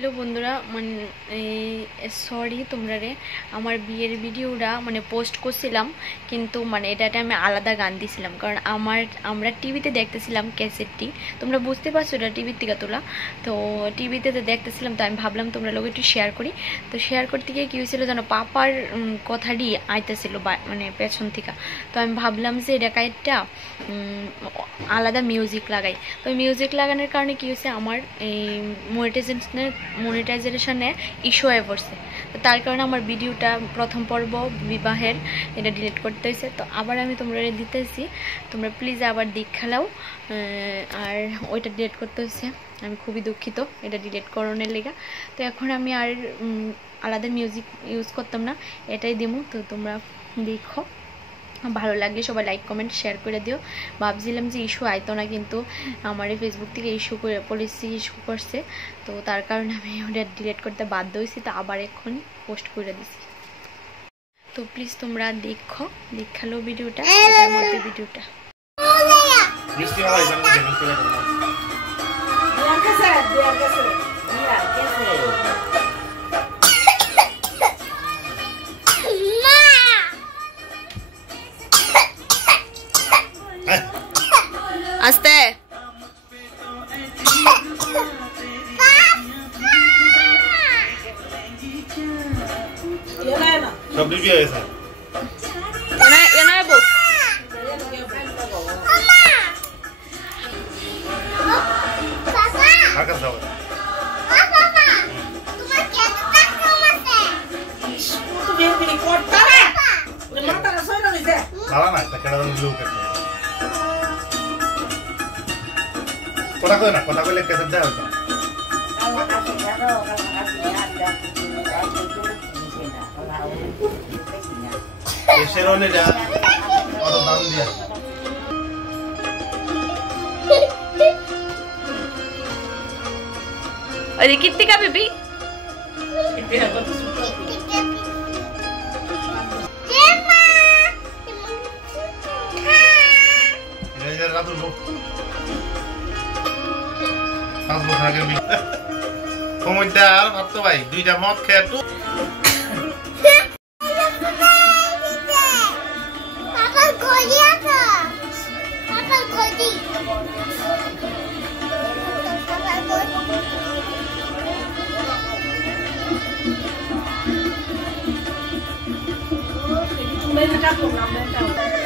Hello বন্ধুরা, sorry তোমরা রে আমার বিয়ের ভিডিওটা পোস্ট করছিলাম, কিন্তু এটা আমি আলাদা গান দিছিলাম, কারণ আমরা টিভিতে দেখতেছিলাম ক্যাসেটটি। তোমরা বুঝতে পারছো এটা টিভির থেকে তোলা, তো টিভিতে দেখতেছিলাম, তো আমি ভাবলাম তোমরা লোক একটু শেয়ার করি। তো শেয়ার করতে গিয়ে কী হয়েছিল জানো, পাপার কথাটি আইতেছিল পেছন থেকে। তো আমি ভাবলাম যে এটা কাইটটা আলাদা মিউজিক লাগাই। তো মিউজিক লাগানোর কারণে কী হয়েছে, আমার এই মনিটাইজেশনে ইস্যু হয়ে পড়ছে। তো তার কারণে আমার ভিডিওটা প্রথম পর্ব বিবাহের এটা ডিলিট করতে হয়েছে। তো আবার আমি তোমরা দিতেছি, তোমরা প্লিজ আবার দেখালাও। আর ওইটা ডিলিট করতে হয়েছে, আমি খুবই দুঃখিত এটা ডিলিট করানোর লেগে। তো এখন আমি আর আলাদা মিউজিক ইউজ করতাম না, এটাই দিমু। তো তোমরা দেখো, ভালো লাগলে সবাই লাইক কমেন্ট শেয়ার করে দিও। ভাবছিলাম যে ইস্যু আইতো না, কিন্তু আমার ফেসবুক থেকে ইস্যু করে পলিসি ইস্যু করছে, তো তার কারণে আমি ওটা ডিলিট করতে বাধ্য হয়েছি। তো আবার এখন পোস্ট করে দিছি। তো প্লিজ তোমরা দেখালো ভিডিওটা, এটার মধ্যে ভিডিওটা আস্তে সব দিবি হয়েছে এনা এবো কাকা যাও ভালো না একটা কেডা দাম লোক আছে কথা কইলে কেসে দেয় হতো এসেরনে যা কত দাম দিয়া अरे कितने का बेबी সমুদ্র ভাবতো ভাই দুইটা মদ খেয়ে তো Mereka pun